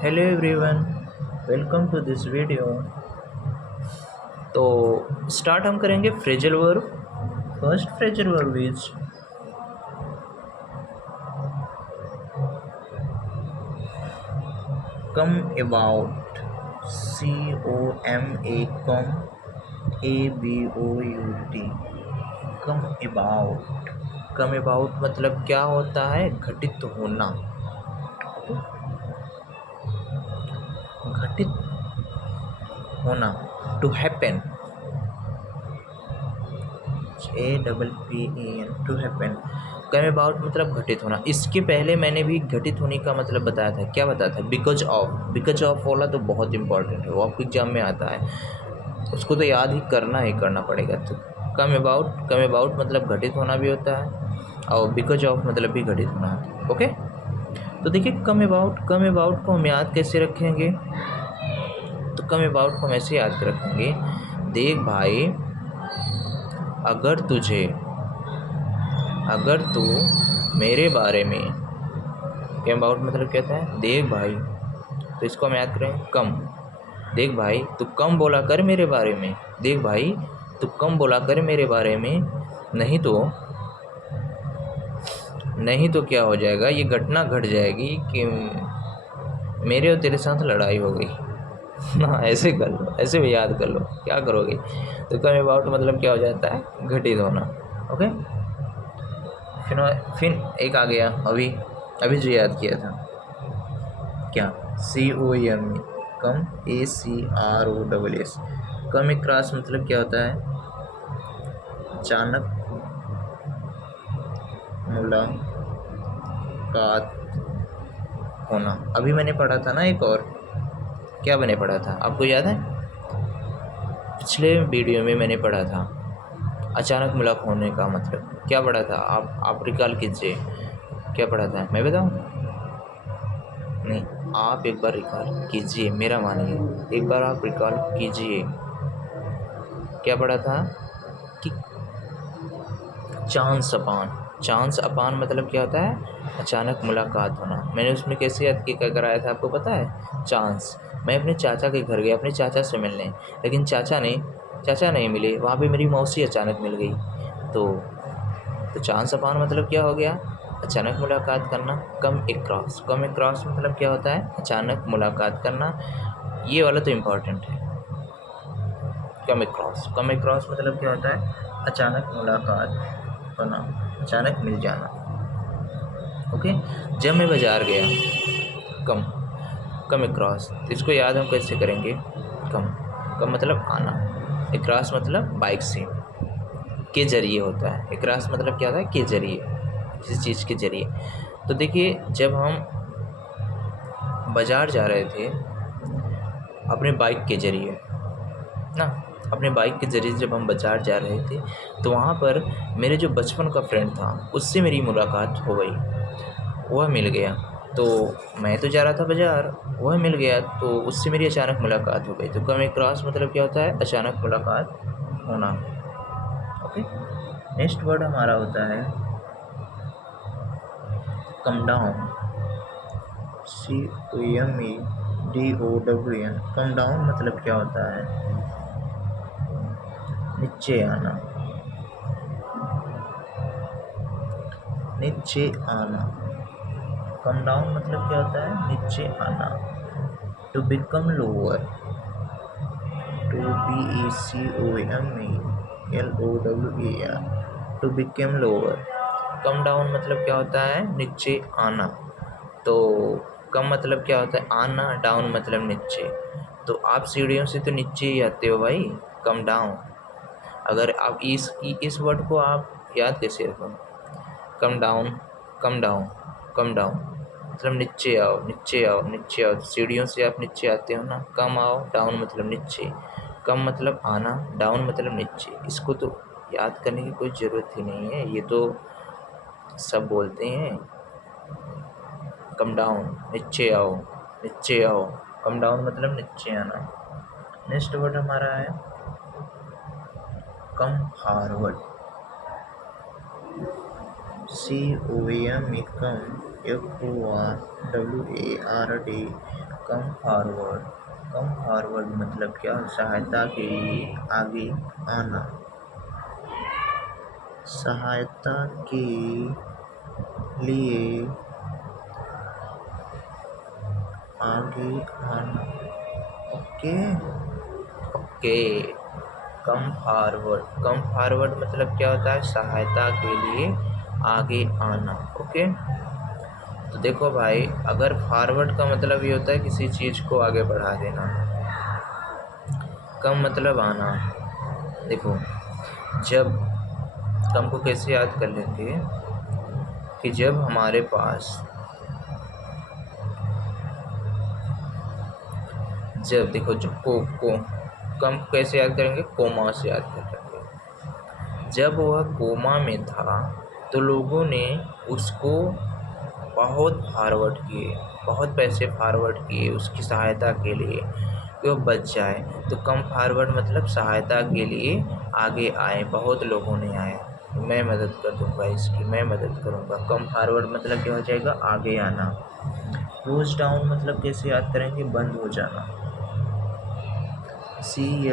Hello everyone, welcome to this video। तो start हम करेंगे phrasal verb. First phrasal verb is come about. COMA come ABOUT come about. Come about मतलब क्या होता है? घटित होना, घटित होना, to happen. APPEN to happen. Come about मतलब घटित होना। इसके पहले मैंने भी घटित होने का मतलब बताया था। क्या बताया था? Because of. बिकॉज ऑफ वाला तो बहुत इंपॉर्टेंट है, वो आपके एग्जाम में आता है, उसको तो याद ही करना पड़ेगा। तो कम अबाउट मतलब घटित होना भी होता है, और बिकॉज ऑफ मतलब भी घटित होना होता है। ओके, तो देखिए कम अबाउट को हम याद कैसे रखेंगे? तो कम अबाउट को हम ऐसे याद रखेंगे, देख भाई, अगर तू मेरे बारे में, कम अबाउट मतलब कहता है देख भाई, तो इसको हम याद करें कम। देख भाई तू कम बोला कर मेरे बारे में, देख भाई तू कम बोला कर मेरे बारे में, नहीं तो क्या हो जाएगा, ये घटना घट जाएगी कि मेरे और तेरे साथ लड़ाई हो गई ना। ऐसे कर लो, ऐसे भी याद कर लो, क्या करोगे? तो कम अबाउट मतलब क्या हो जाता है? घटित होना। ओके, फिर एक आ गया अभी जो याद किया था, क्या? COME कम ACROSS। कम एक क्रॉस मतलब क्या होता है? अचानक मुलाकात होना। अभी मैंने पढ़ा था ना एक और, क्या मैंने पढ़ा था आपको याद है? पिछले वीडियो में मैंने पढ़ा था अचानक मुलाकात होने का मतलब क्या पढ़ा था? आप रिकॉल कीजिए, क्या पढ़ा था? मैं बताऊं? नहीं, आप एक बार रिकॉल कीजिए, मेरा मानिए, एक बार आप रिकॉल कीजिए। क्या पढ़ा था कि चांस अपान मतलब क्या होता है? अचानक मुलाकात होना। मैंने उसमें कैसे याद किया कराया था आपको पता है? चांस, मैं अपने चाचा के घर गया अपने चाचा से मिलने, लेकिन चाचा नहीं मिले, वहाँ पे मेरी मौसी अचानक मिल गई। तो चांस अपान मतलब क्या हो गया? अचानक मुलाकात करना। कम एक क्रॉस मतलब क्या होता है? अचानक मुलाकात करना। ये वाला तो इम्पॉर्टेंट है। कम एक क्रॉस मतलब क्या होता है? अचानक मुलाकात होना, अचानक मिल जाना। ओके, जब मैं बाजार गया, कम कम एक क्रॉस, तो इसको याद हम कैसे करेंगे? कम मतलब आना, एक क्रॉस मतलब बाइक से के जरिए होता है। एक क्रॉस मतलब क्या होता है? के जरिए, किसी चीज़ के जरिए। तो देखिए जब हम बाजार जा रहे थे अपने बाइक के जरिए ना, अपने बाइक के ज़रिए जब हम बाज़ार जा रहे थे, तो वहाँ पर मेरे जो बचपन का फ्रेंड था उससे मेरी मुलाकात हो गई, वह मिल गया। तो मैं तो जा रहा था बाज़ार, वह मिल गया, तो उससे मेरी अचानक मुलाकात हो गई। तो कम एक क्रॉस मतलब क्या होता है? अचानक मुलाकात होना। ओके, नेक्स्ट वर्ड हमारा होता है कम डाउन। COMEDOWN। कम डाउन मतलब क्या होता है? नीचे आना, नीचे आना। कम डाउन मतलब क्या होता है? नीचे आना। To become lower, BECOMELOWER, to become lower. Come down मतलब क्या होता है? नीचे आना। तो कम मतलब क्या होता है? आना, डाउन मतलब नीचे। तो आप सीढ़ियों से तो नीचे ही आते हो भाई, कम डाउन। अगर आप इस वर्ड को आप याद कैसे रखो? कम डाउन, कम डाउन, कम डाउन मतलब नीचे आओ, नीचे आओ, नीचे आओ। सीढ़ियों से आप नीचे आते हो ना। कम आओ, डाउन मतलब नीचे। कम मतलब आना, डाउन मतलब नीचे। इसको तो याद करने की कोई ज़रूरत ही नहीं है, ये तो सब बोलते हैं। कम डाउन, नीचे आओ, नीचे आओ। कम डाउन मतलब नीचे आना। नेक्स्ट वर्ड हमारा है कम फॉरवर्ड। COME कम FORWARD, come forward. Come forward मतलब क्या? सहायता के लिए आगे आना। सहायता के लिए आगे आना। Okay okay. Come forward, come forward मतलब क्या होता है? सहायता के लिए आगे आना। ओके, तो देखो भाई, अगर फॉरवर्ड का मतलब ये होता है किसी चीज़ को आगे बढ़ा देना। कम मतलब आना। देखो, जब कम को कैसे याद कर लेंगे कि जब हमारे पास, जब देखो जो को कम को कैसे याद करेंगे? कोमा से याद कर लेंगे। जब वह कोमा में था तो लोगों ने उसको बहुत फॉरवर्ड किए, बहुत पैसे फॉरवर्ड किए उसकी सहायता के लिए कि वो बच जाए। तो कम फॉरवर्ड मतलब सहायता के लिए आगे आए, बहुत लोगों ने आए, मैं मदद कर दूंगा इसकी, मैं मदद करूंगा। कम फॉरवर्ड मतलब क्या हो जाएगा? आगे आना। क्लोज डाउन मतलब कैसे याद करेंगे? बंद हो जाना। CLOS,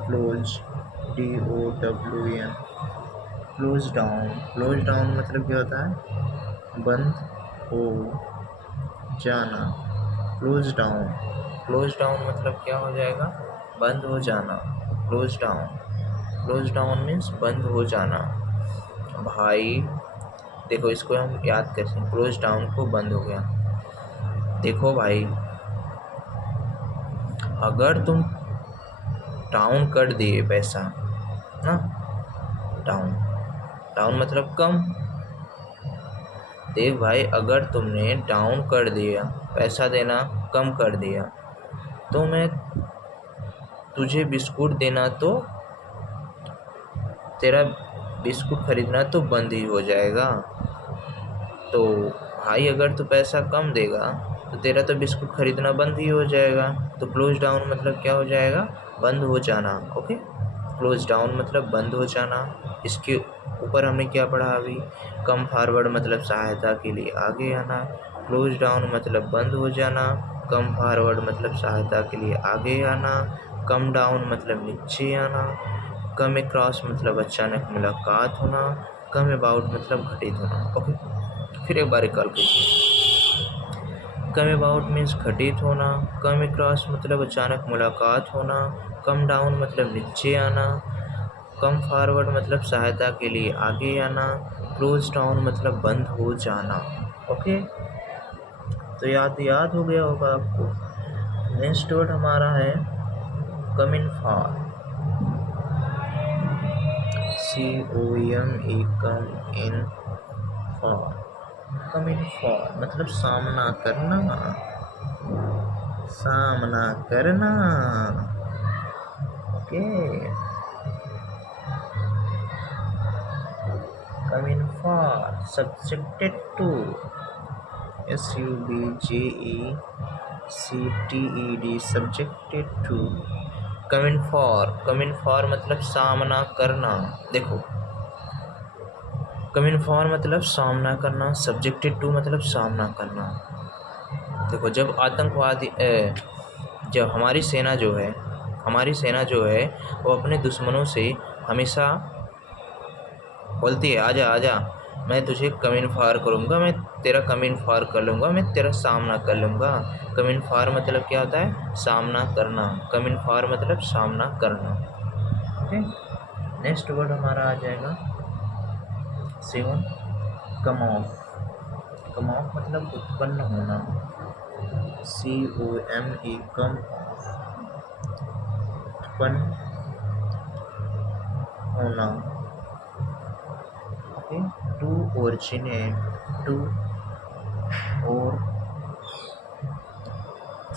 close, DOWN, close down. Close down मतलब क्या होता है? बंद हो जाना। क्लोज डाउन, क्लोज डाउन मतलब क्या हो जाएगा? बंद हो जाना। Close down, close down means बंद हो जाना। भाई देखो, इसको हम याद कर सकते, क्लोज डाउन को बंद हो गया। देखो भाई, अगर तुम डाउन कर दिए पैसा ना, डाउन, डाउन मतलब कम। देख भाई, अगर तुमने डाउन कर दिया, पैसा देना कम कर दिया, तो मैं तुझे बिस्कुट देना, तो तेरा बिस्कुट खरीदना तो बंद ही हो जाएगा। तो भाई अगर तू पैसा कम देगा तो तेरा तो बिस्कुट खरीदना बंद ही हो जाएगा। तो क्लोज डाउन मतलब क्या हो जाएगा? बंद हो जाना। ओके, क्लोज डाउन मतलब बंद हो जाना। इसके ऊपर हमने क्या पढ़ा अभी? कम फॉरवर्ड मतलब सहायता के लिए आगे आना। क्लोज डाउन मतलब बंद हो जाना। कम फॉरवर्ड मतलब सहायता के लिए आगे आना। कम डाउन मतलब नीचे आना। कम अक्रॉस मतलब अचानक मुलाकात होना। कम अबाउट मतलब घटित होना। ओके, फिर एक बार रिकॉल कीजिए। कम अबाउट मीन्स घटित होना। कम अक्रॉस मतलब अचानक मुलाकात होना। कम डाउन मतलब नीचे आना। कम फॉरवर्ड मतलब सहायता के लिए आगे आना। क्लोज डाउन मतलब बंद हो जाना। ओके, तो याद हो गया होगा आपको। नेक्स्ट वर्ड हमारा है come in for. COME, come in for. Come in for मतलब सामना करना, सामना करना। Okay, come in for, subjected to, SUBJECTED, subjected to. Come in for, come in for मतलब सामना करना। देखो, कम इन फॉर मतलब सामना करना, सब्जेक्टेड टू मतलब सामना करना। देखो, जब आतंकवादी जब हमारी सेना जो है वो अपने दुश्मनों से हमेशा बोलती है, आजा आजा, मैं तुझे कम इन फार करूँगा, मैं तेरा कम इन फार कर लूँगा, मैं तेरा सामना कर लूँगा। कम इन फार मतलब क्या होता है? सामना करना। कम इन फार मतलब सामना करना। ओके, नेक्स्ट वर्ड हमारा आ जाएगा 7, कम ऑफ। कम ऑफ मतलब उत्पन्न होना। COME, कम उत्पन्न होना। ओके, टू ओरिजिनेट, टू और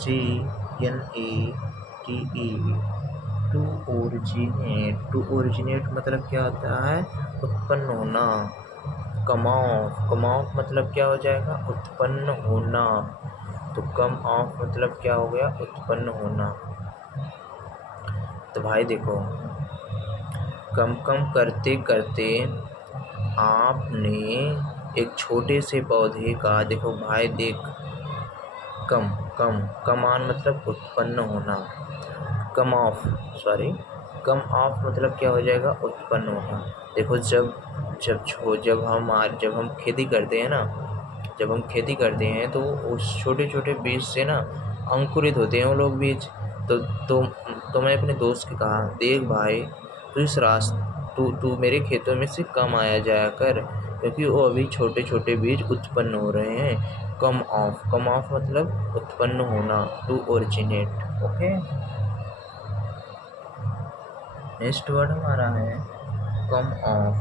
GNATE, to originate. To originate मतलब क्या होता है? उत्पन्न होना। कम ऑफ, कम ऑफ मतलब क्या हो जाएगा? उत्पन्न होना। तो कम ऑफ मतलब क्या हो गया? उत्पन्न होना। तो भाई देखो, कम कम करते करते आपने एक छोटे से पौधे का, देखो भाई देख, कम कम कमान मतलब उत्पन्न होना, कम ऑफ, सॉरी, कम ऑफ मतलब क्या हो जाएगा, उत्पन्न होना। देखो जब हम खेती करते हैं ना, जब हम खेती करते हैं तो उस छोटे छोटे बीज से ना अंकुरित होते हैं वो लोग बीज। तो मैं अपने दोस्त को कहा, देख भाई, तू इस रास तू तू मेरे खेतों में से कम आया जाया कर, क्योंकि वो अभी छोटे छोटे बीज उत्पन्न हो रहे हैं। कम ऑफ मतलब उत्पन्न होना, to originate. Okay, next word हमारा है come off,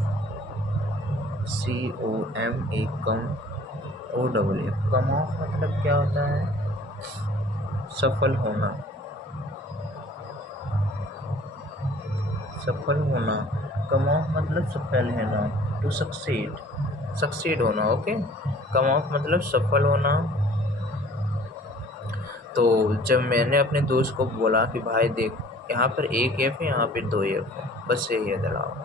COMA, come OFF। Come off मतलब क्या होता है, सफल होना, सफल होना। कम ऑफ मतलब सफल होना, टू सक्सीड, सक्सीड होना। ओके, कम ऑफ मतलब सफल होना। तो जब मैंने अपने दोस्त को बोला कि भाई देख, यहाँ पर एक एफ है, यहाँ पर 2 एफ है, बस यही है दलाव,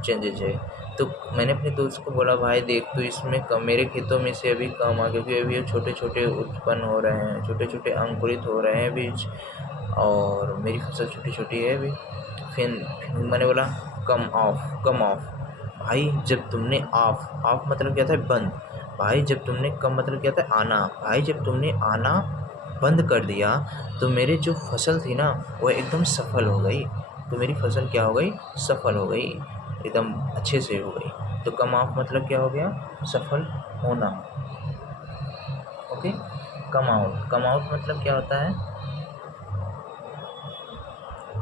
चेंजेज है। तो मैंने अपने दोस्त को बोला, भाई देख, तो इसमें कम, मेरे खेतों में से अभी कम आ, क्योंकि अभी छोटे छोटे उत्पन्न हो रहे हैं, छोटे छोटे अंकुरित हो रहे हैं बीज, और मेरी फसल छोटी छोटी है अभी। फिर मैंने बोला कम ऑफ, कम ऑफ। भाई जब तुमने ऑफ मतलब क्या था, बंद। भाई जब तुमने कम मतलब क्या था, आना। भाई जब तुमने आना बंद कर दिया तो मेरी जो फसल थी ना वो एकदम सफल हो गई। तो मेरी फसल क्या हो गई, सफल हो गई, एकदम अच्छे से हो गई। तो कम ऑफ मतलब क्या हो गया, सफल होना। ओके, कम आउट मतलब क्या होता है,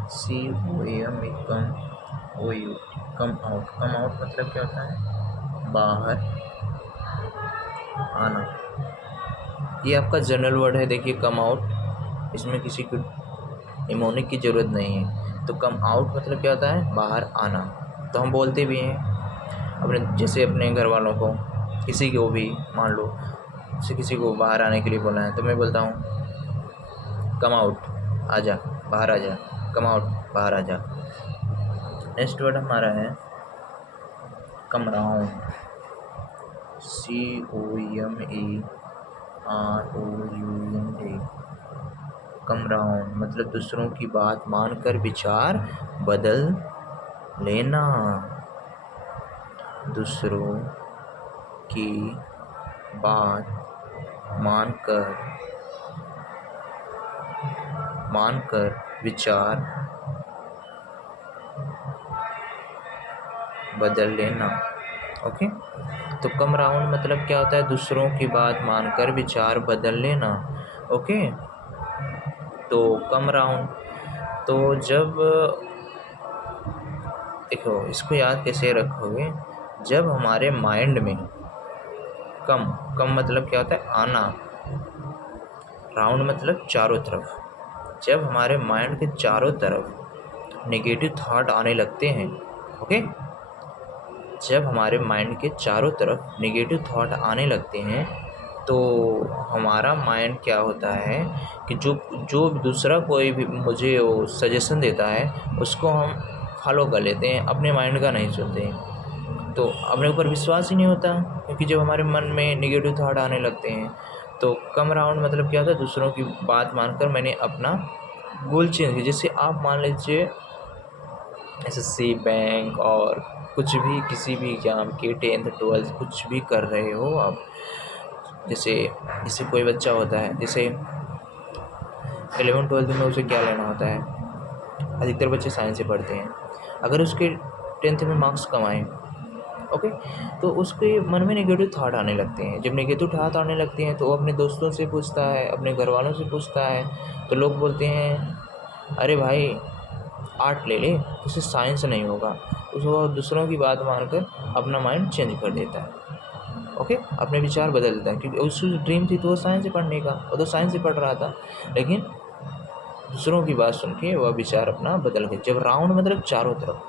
COAM, कम OUT, कम आउट मतलब क्या होता है, बाहर आना। ये आपका जनरल वर्ड है, देखिए कम आउट, इसमें किसी को निमोनिक की ज़रूरत नहीं है। तो कम आउट मतलब क्या होता है, बाहर आना। तो हम बोलते भी हैं अपने, जैसे अपने घर वालों को, किसी को भी, मान लो जैसे किसी को बाहर आने के लिए बोला है, तो मैं बोलता हूँ कम आउट, आजा, बाहर आ जा, कम आउट, बाहर आ जा। नेक्स्ट वर्ड हमारा है come round, COMAROUND। Come round मतलब दूसरों की बात मानकर विचार बदल लेना, दूसरों की बात मानकर विचार बदल लेना। ओके, तो कम राउंड मतलब क्या होता है, दूसरों की बात मानकर विचार बदल लेना। ओके, तो कम राउंड, तो जब, देखो इसको याद कैसे रखोगे, जब हमारे माइंड में कम मतलब क्या होता है, आना, राउंड मतलब चारों तरफ, जब हमारे माइंड के चारों तरफ नेगेटिव थॉट आने लगते हैं। ओके, जब हमारे माइंड के चारों तरफ नेगेटिव थॉट आने लगते हैं तो हमारा माइंड क्या होता है कि जो दूसरा कोई भी मुझे वो सजेशन देता है उसको हम फॉलो कर लेते हैं, अपने माइंड का नहीं सुनते हैं। तो अपने ऊपर विश्वास ही नहीं होता, क्योंकि जब हमारे मन में नेगेटिव थॉट आने लगते हैं तो कम राउंड मतलब क्या होता है, दूसरों की बात मानकर मैंने अपना गोल चेंज किया। जैसे आप मान लीजिए SSC, बैंक और कुछ भी, किसी भी एग्ज़ाम के 10th 12th कुछ भी कर रहे हो आप, जैसे कोई बच्चा होता है, जैसे 11th 12th में उसे क्या लेना होता है, अधिकतर बच्चे साइंस से पढ़ते हैं। अगर उसके 10th में मार्क्स कम आए, ओके, तो उसके मन में नेगेटिव थॉट आने लगते हैं। जब नेगेटिव थॉट आने लगते हैं तो वो अपने दोस्तों से पूछता है, अपने घर वालों से पूछता है, तो लोग बोलते हैं अरे भाई आर्ट ले ले, उससे साइंस नहीं होगा। उसको दूसरों की बात मानकर अपना माइंड चेंज कर देता है। ओके, अपने विचार बदल देता है, क्योंकि उसकी ड्रीम थी तो वो साइंस से पढ़ने का, वो तो साइंस से पढ़ रहा था, लेकिन दूसरों की बात सुन के वह विचार अपना बदल गए। जब राउंड मतलब चारों तरफ,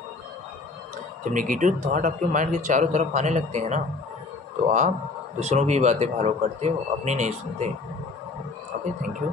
जब नेगेटिव थॉट आपके माइंड के चारों तरफ आने लगते हैं ना, तो आप दूसरों की बातें फॉलो करते हो, अपनी नहीं सुनते। Okay, thank you.